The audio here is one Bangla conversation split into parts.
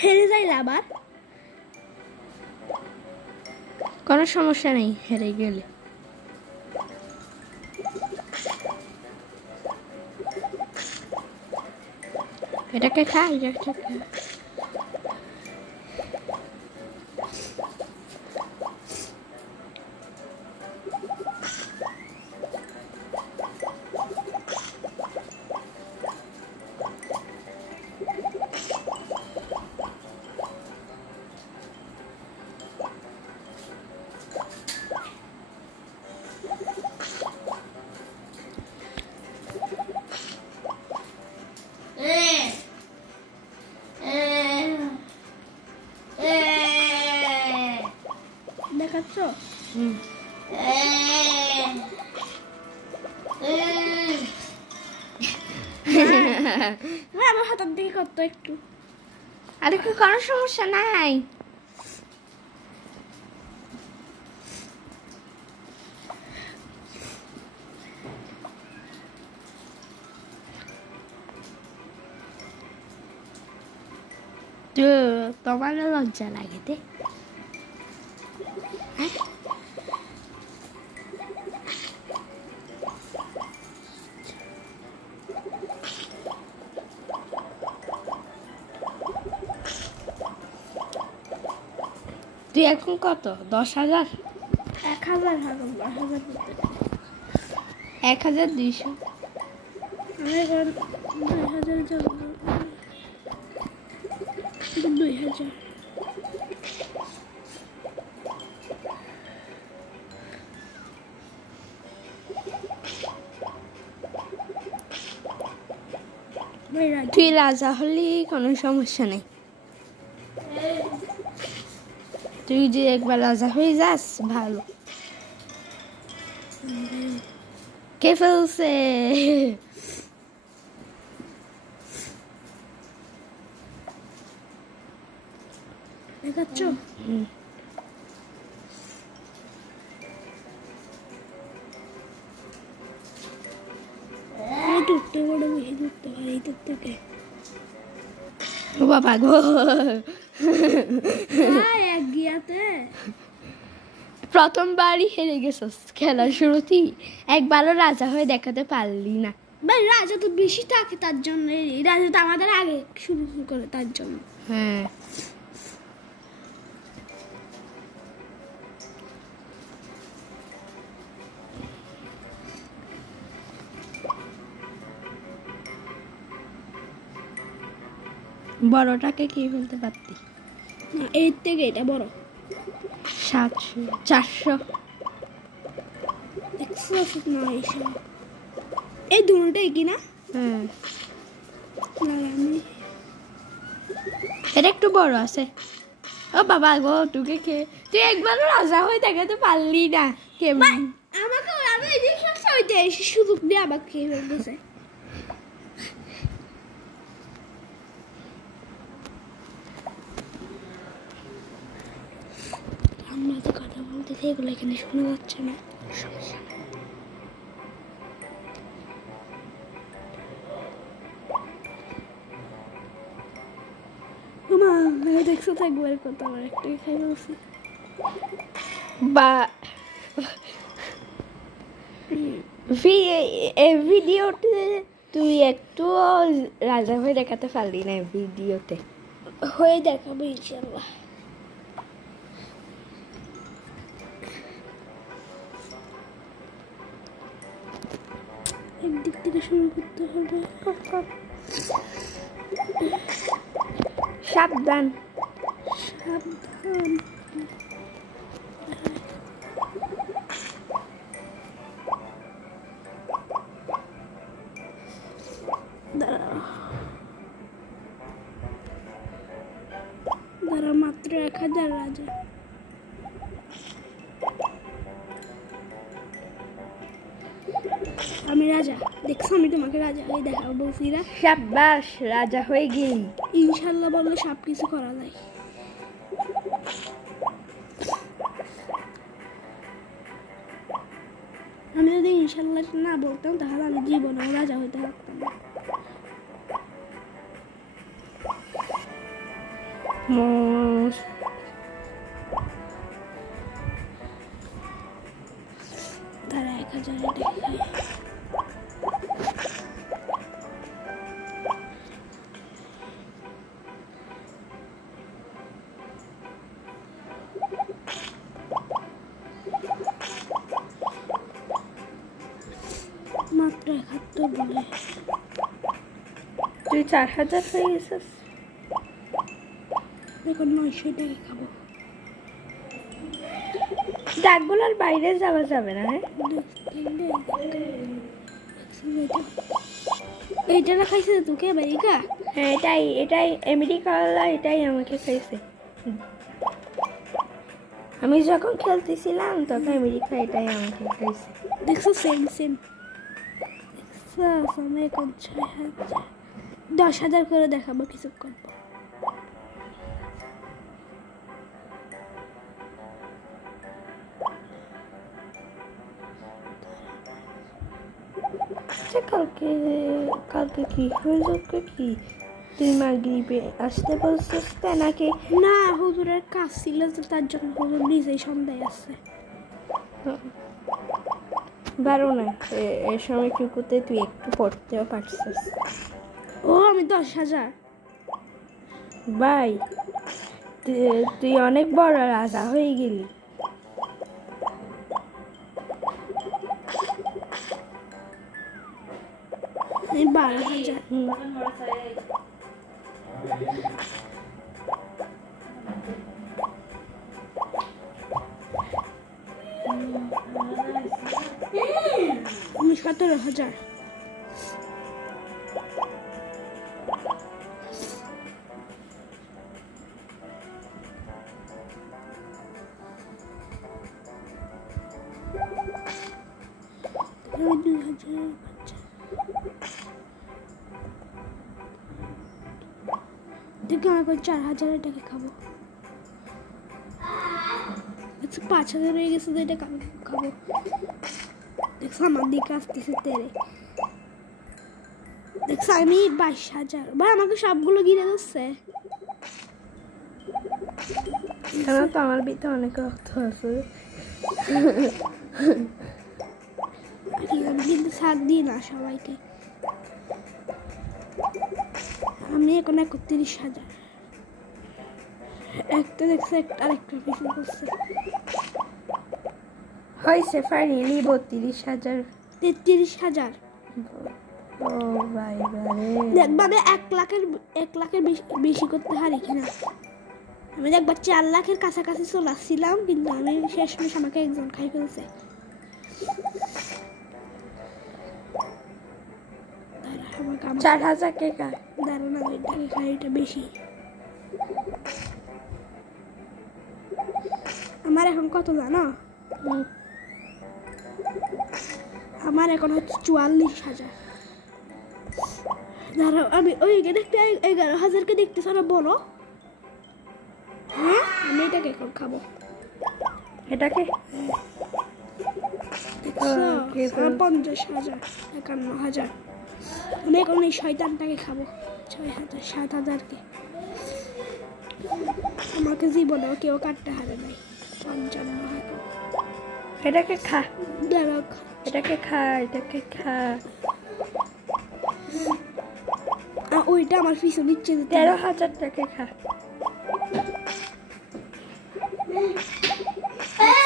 হেরে যাইলে আবার কোনো সমস্যা নেই হেরে গেলে। এটাকে খা, এটাকে খা। দেখাচ্ছ? আমার হাতের দিকে করতো একটু। আরে কোনো সমস্যা নাই। তো তোমার লজ্জা লাগে দে। তুই এখন কত? 10,000? 1000 1200। আমি এখন 2000 যাব। 2000 তুই রাজা হলি কোনো সমস্যা নেই। তুই যে একবার রাজা হয়ে যাস ভালো। কে ফেলছে? দেখাচ্ছ? টুকতে বড় বেশি টুকতে পারি তোর থেকে। ও বাবা গো, এক গিয়াতে প্রথমবারই হেরে গেছিস খেলার শুরুতেই, একবারও রাজা হয়ে দেখাতে পারলি না। ভাই রাজা তো বেশি থাকে, তার জন্য রাজা তো আমাদের আগে শুরু করে, তার জন্য। হ্যাঁ বড়টাকে কি ফেলতে পারতি? এর থেকে এটা বড়। 700 400 এই দুটোটাই কি না? হ্যাঁ আমি এটা একটু বড় আছে। ও বাবা গো, তুই একবারও রাজা হয়ে দেখাতে পারলি না। কেমন আমাকে আমি এই যে ওইটা এসে সুযোগ দিয়ে আবার খেয়ে ফেলতেছে। আমরা তো কথা বলতেছি, এগুলো এখানে শোনা যাচ্ছে না। সমস্যা নেই। দেখছো তো একবার কত আমার একটা খাই বলছি বা ভিডিওতে তুই একটু রাজা হয়ে দেখাতে পারলি না। ভিডিওতে হয়ে দেখাবো ইনশাআল্লাহ। একদিক থেকে শুরু করতে হবে। সাবধান সাবধান। দাঁড়া মাত্র 1000 রাজা। আমি রাজা, দেখছো আমি তোমাকে রাজা হয়ে দেখাবো বলছিরা। সাব্বাস, রাজা হয়ে গেলি। ইনশাল্লাহ বললে সব কিছু করা যায়। আমি যদি ইনশাল্লাহ না বলতাম তাহলে আমি জীবনেও রাজা হইতে পারতাম না। তারা 1000 দেখায়। মাত্র 71 বলে তুই 4000 হয়ে গেছিস। এখন 900 টাকা খাবো। দাগগুলোর বাইরে যাওয়া যাবে না। হ্যাঁ এইটা না খাইছে তোকে আমেরিকা? হ্যাঁ এটাই আমেরিকাওয়ালা, এটাই আমাকে খাইছে। আমি যখন খেলতেছিলাম তখন আমেরিকা এটাই আমাকে খাইছে। দেখছো সেম সেম। দেখছো আমি এখন 6000 10,000 করে দেখাবো কিছুক্ষণ পর। আচ্ছা কালকে কি হয়েছে? কি তুই মাগরিবে আসতে বলছিস নাকি? না হুজুরের কাজ ছিল তো, তার জন্য হুজুর নিজেই সন্ধ্যায় আসছে। বারো না এ সময় টুকুতে তুই একটু পড়তেও পারছিস। ও আমি 10,000 ভাই তুই অনেক বড় রাজা হয়ে গেলি। আমি 12,000। আমি 17,000। আমি 2,000। দেখি আমি এখন 4,000 টাকা খাবো। 5,000 হয়ে গেছে তো এটা খাবো। দেখছো আমার দিকে আসতেছে তেরে। দেখছো আমি 22,000। ভাই আমাকে সবগুলো গিরে দিচ্ছে। কেন তো আমার ভিতরে অনেক রক্ত আছে। আমি কিন্তু সাথ দিই না সবাইকে। আমি এখন 31,000। একটা দেখছে আরেকটা পিছনে করছে। হয়েছে ফাইনালি 32,000। 33,000। ও ভাই বারে দেখবারে 1 লাখের বেশি করতে হারি কিনা। আমি একবার 4 লাখের কাছাকাছি চলে আসছিলাম, কিন্তু আমি শেষমেশ আমাকে একজন খাই ফেলছে। 4,000 টাকা। দাঁড়ো না, ওইটাকে খাই, এটা বেশি। আমার এখন কত জানো? আমার এখন হচ্ছে 44,000। দাঁড়াও আমি ওই দেখতে 11,000কে দেখতেছ না বলো? হ্যাঁ আমি এটাকে এখন খাবো। এটাকে 50,000 51,000। আমি এখন এই শয়তানটাকে খাবো। 6,000 7,000কে আমাকে জীবনেও কেউ কাটতে হারে নাই। 55,000। এটাকে খা, দাঁড়াও এটাকে খা, এটাকে খা। ওইটা আমার পিছু নিচ্ছে। 13,000 টাকা খা।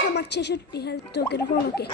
আমার 66,000 তোকের বড়কে।